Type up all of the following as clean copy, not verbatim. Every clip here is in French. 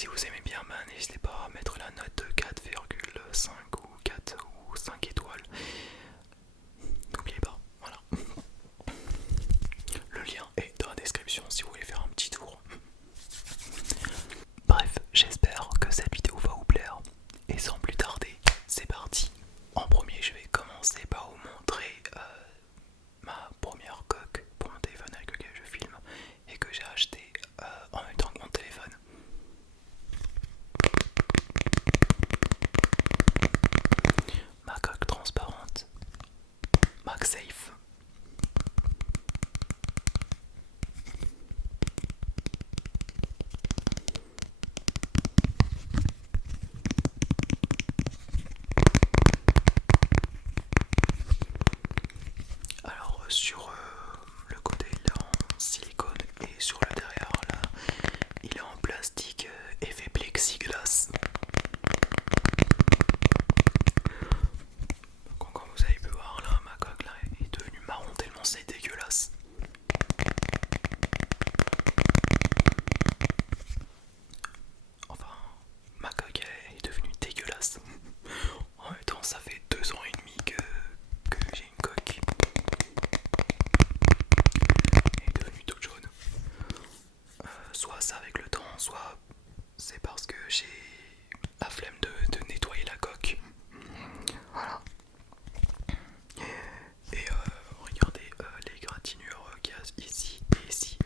si vous aimez bien, n'hésitez pas à mettre la note de 4,5 ou 4 ou 5 étoiles. N'oubliez pas, voilà. Le lien est dans la description si vous voulez faire un petit tour. Bref, j'espère que cette vidéo va vous plaire. Et sans plus tarder, c'est parti. En premier, je vais commencer par vous montrer ma première coque pour mon téléphone avec lequel je filme et que j'ai acheté en même temps que mon téléphone. Ma coque transparente, MagSafe. Alors sur le côté il est en silicone et sur le derrière là il est en plastique effet plexiglas. Donc, comme vous avez pu voir là, ma coque là est devenue marron tellement c'est dégueulasse. Enfin, ma coque est devenue dégueulasse. En même temps ça fait 2 ans et demi que j'ai une coque. Elle est devenue toute jaune. Soit ça avec le temps, soit c'est parce que j'ai la flemme de nettoyer la coque. Voilà. Et regardez les gratinures qu'il y a ici et ici.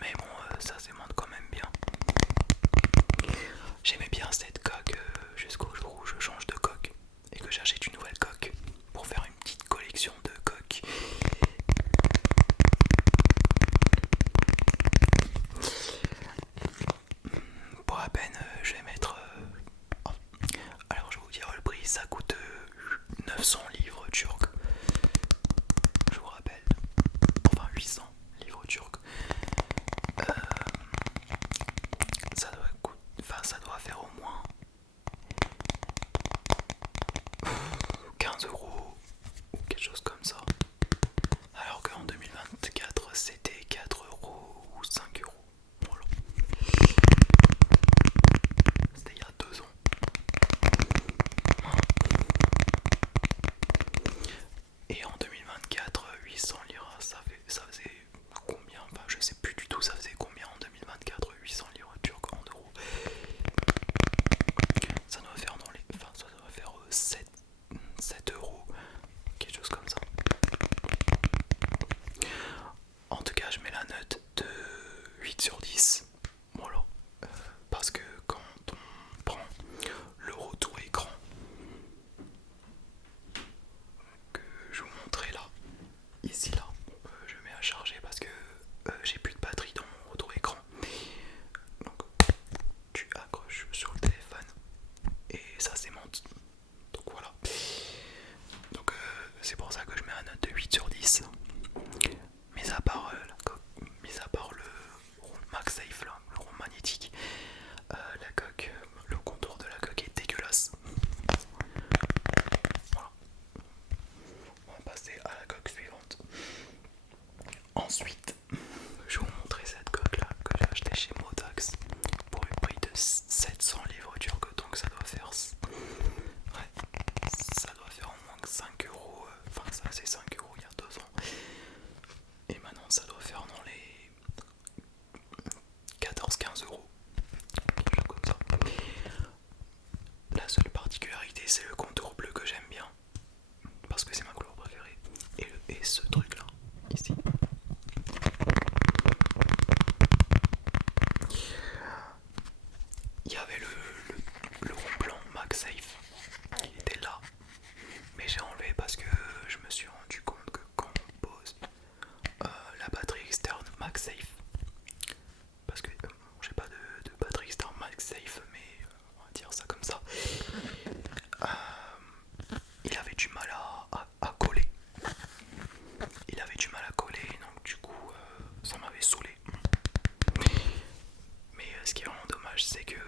Mais bon, ça s'aimante quand même bien. J'aimais bien cette coque jusqu'au jour où je change de coque et que j'achète une nouvelle coque pour faire une petite collection de coques. Pour à peine, je vais mettre. Oh. Alors, je vais vous dire le prix, ça coûte 900 livres turcs. Je vous rappelle. Enfin, 800 livres turcs. Ça doit faire au moins 15 euros ou quelque chose comme ça. Alors qu'en 2024, c'était 4 euros ou 5 euros. Voilà. C'était il y a 2 ans. Et en 2024, 800 liras, ça faisait combien? Enfin, je sais plus du tout, ça faisait combien en 2024, 800 liras turcs en euros. Ça doit faire dans les. Enfin, ça doit faire 7 euros, quelque chose comme ça. En tout cas, je mets la note de 8 sur 10. Voilà. Parce que quand on prend le retour écran que je vous montrais là, ici là, je mets à charger parce que j'ai plus de batterie dans mon retour écran. Donc tu accroches sur le téléphone et ça s'aimante. Donc voilà. Donc c'est pour ça que je mets la note de 8 sur 10. Mis à part la coque, mis à part le rond MagSafe là, le rond magnétique, la coque, le contour de la coque est dégueulasse. Voilà. On va passer à la coque suivante. Ensuite, je vais vous montrer cette coque là que j'ai achetée chez Modax pour le prix de 700 livres turcs, donc ça doit faire. Ouais, ça doit faire au moins que 5 euros. Enfin, ça c'est 5 euros il y a 2 ans. Et maintenant, ça doit faire dans les 14-15 euros. Quelque chose comme ça. La seule particularité, c'est le contour bleu que j'aime bien. Parce que c'est ma couleur préférée. Et ce truc là, ici. Il y avait le rond blanc MagSafe qui était là. Mais j'ai enlevé parce que je me suis rendu compte que quand on pose la batterie externe MagSafe, parce que j'ai pas de batterie externe MagSafe, mais on va dire ça comme ça, il avait du mal à coller. Il avait du mal à coller, donc du coup ça m'avait saoulé. Mais ce qui est vraiment dommage, c'est que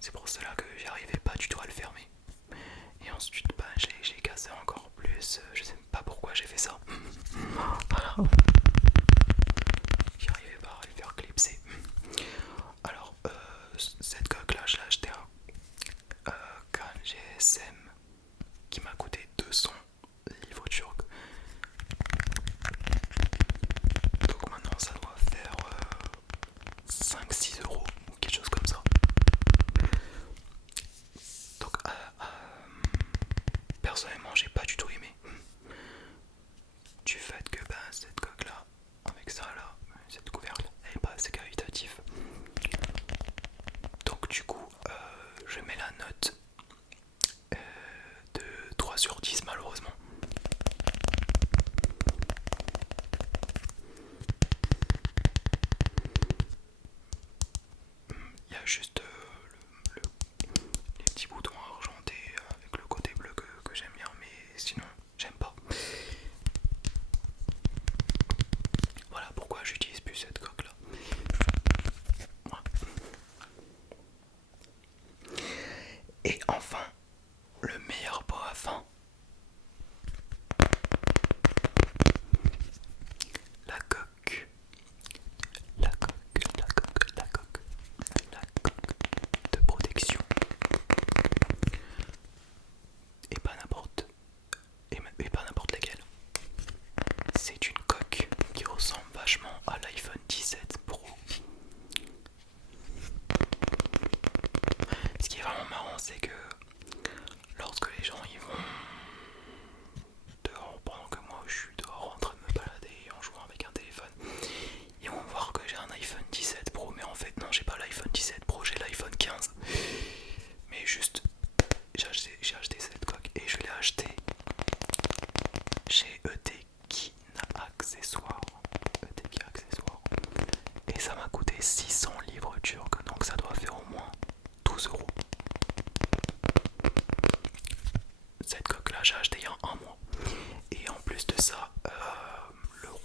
C'est pour cela que j'arrivais pas du tout à le fermer. Et ensuite, ben, j'ai cassé encore plus. Je sais pas pourquoi j'ai fait ça. J'arrivais pas à le faire clipser. Alors, cette coque là, je l'ai acheté à Cannes GSM qui m'a coûté 200 livres turcs. Donc maintenant, ça doit faire 5-6 euros ou quelque chose comme ça. Donc, personnellement, j'ai pas du tout aimé. Du fait que ben, cette coque là, avec ça là, cette couvercle, elle est pas assez qualitative. Donc du coup, je mets la note de 3 sur 10 malheureusement. Il y a juste les petits boutons argentés avec le côté bleu que j'aime bien, mais sinon j'aime pas. Voilà pourquoi j'utilise plus cette coque là. Voilà. Et enfin, le meilleur pot à fin. La coque. La coque, la coque, la coque. La coque de protection. Et pas n'importe. Et pas n'importe laquelle. C'est une coque qui ressemble vachement à l'iPhone 17 Pro. Ce qui est vraiment marrant, c'est que lorsque les gens y vont dehors, pendant que moi je suis dehors en train de me balader en jouant avec un téléphone, ils vont voir que j'ai un iPhone 17 Pro, mais en fait non, j'ai pas l'iPhone 17 Pro, j'ai l'iPhone 15. Mais juste, j'ai acheté cette coque et je l'ai acheté chez ETK Accessoires. ETK Accessoires. Et ça m'a coûté 600 livres turcs, donc ça doit faire au moins 12 euros. Cette coque là j'ai acheté il y a un mois. Et en plus de ça, le rond,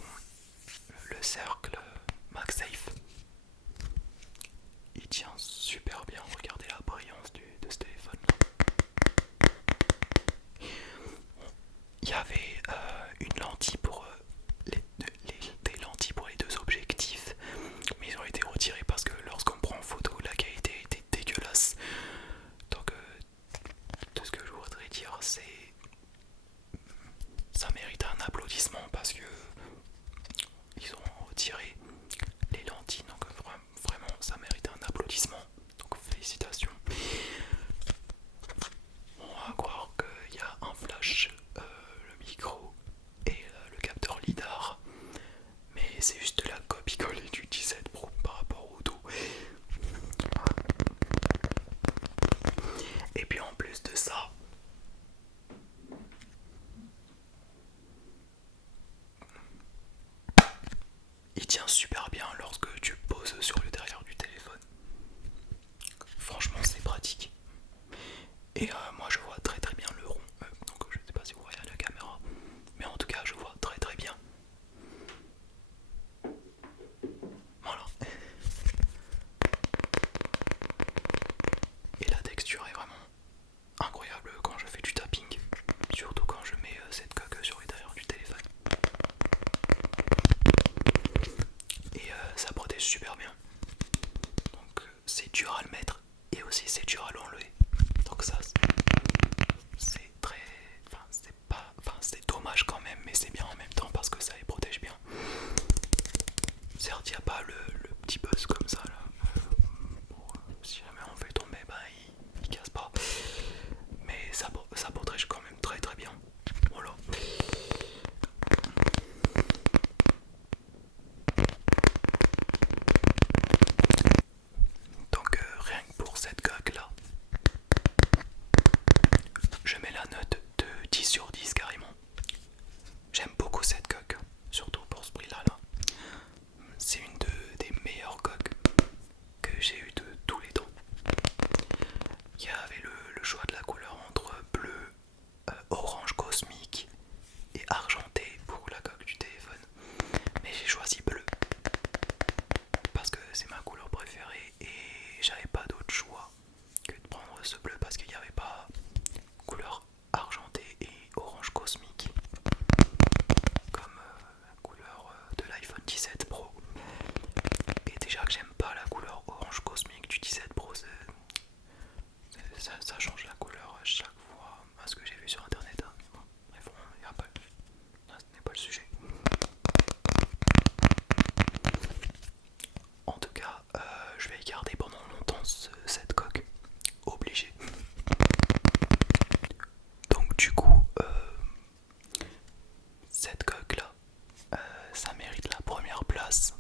le cercle MagSafe, il tient super bien. Regardez la brillance de ce téléphone. Il y avait une lentille pour des lentilles pour les deux objectifs, mais ils ont été retirés parce que lorsqu'on prend en photo, la qualité était dégueulasse. Donc tout ce que je voudrais dire, c'est ça mérite un applaudissement parce que ils ont retiré les lentilles, donc vraiment ça mérite un applaudissement, donc félicitations. On va croire qu'il y a un flash, le micro et le capteur lidar, mais c'est juste la copie-collée du 17 Pro par rapport au dos. Et puis en plus de ça, il tient super bien lorsque tu poses sur le derrière du téléphone. Franchement c'est pratique. Et moi je vois très très bien le rond, donc je sais pas si vous voyez à la caméra, mais en tout cas je vois très très bien. Voilà. Et la texture est vraiment incroyable quand je fais du tapping, surtout quand je mets cette coque sur le derrière du téléphone. Et ça protège super bien. Donc c'est dur à le mettre et aussi c'est dur à l'enlever. Donc ça ce bleu parce qu'il n'y avait pas couleur argentée et orange cosmique comme la couleur de l'iPhone 17 Pro. Et déjà que j'aime pas la couleur orange cosmique du 17 Pro, ça change la couleur à chaque fois à ce que j'ai vu sur internet. Hein. Mais bon, bref, y a pas, là, ce n'est pas le sujet. En tout cas, je vais garder pendant longtemps cette coque, obligé. Donc du coup, cette coque là, ça mérite la première place,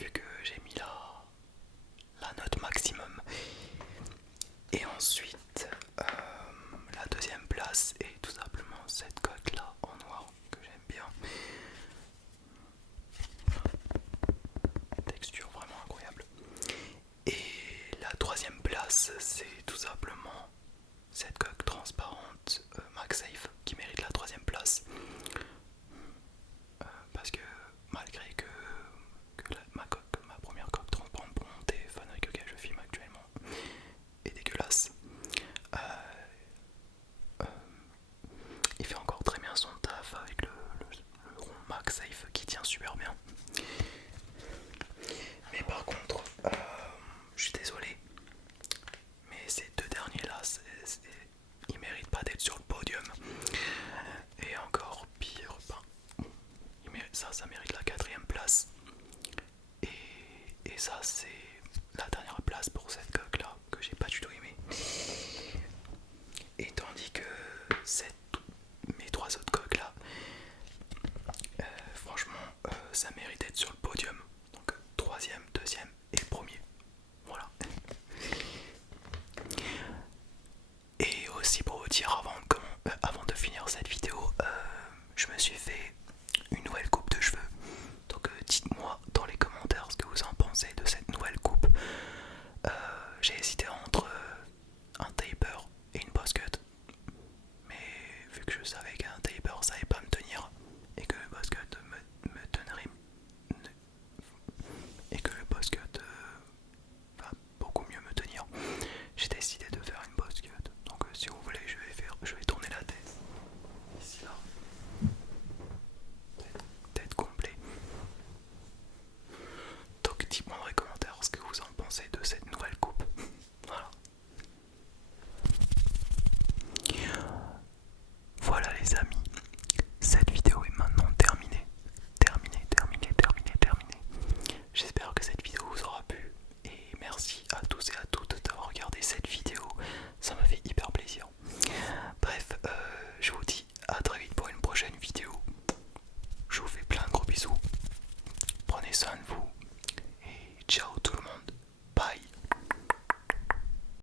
vu que j'ai mis la note maximum. Et ensuite, la deuxième place est tout simplement cette coque là en noir que j'aime bien. Texture vraiment incroyable. Et la troisième place, c'est tout simplement cette coque transparente MagSafe qui mérite la troisième place. Parce que malgré que ma première coque transparente pour mon téléphone avec lequel je filme actuellement est dégueulasse, il fait encore très bien son taf avec le rond MagSafe qui tient super bien. Mais par contre, je suis désolé, mais ces deux derniers là, ils méritent pas d'être sur le podium. Et encore pire, ça mérite la quatrième place. Et ça, c'est la dernière place pour cette coque là que j'ai pas du tout aimé. Et tandis que mes trois autres coques là, franchement, ça mérite d'être sur le podium. Donc troisième, deuxième et premier. Voilà. Et aussi pour vous dire avant de finir cette vidéo, je me suis fait une nouvelle coupe de cheveux. Donc dites-moi dans les commentaires ce que vous en pensez de cette nouvelle coupe. J'ai hésité entre un taper et une boss cut. Mais vu que je savais qu'un taper ça allait pas me tenir et que le boss cut me tennerait et que le boss cut va beaucoup mieux me tenir, j'ai décidé de faire une boss cut. Donc si vous voulez je vais tourner la tête ici là, tête complet. Donc dites-moi dans les commentaires ce que vous en pensez de cette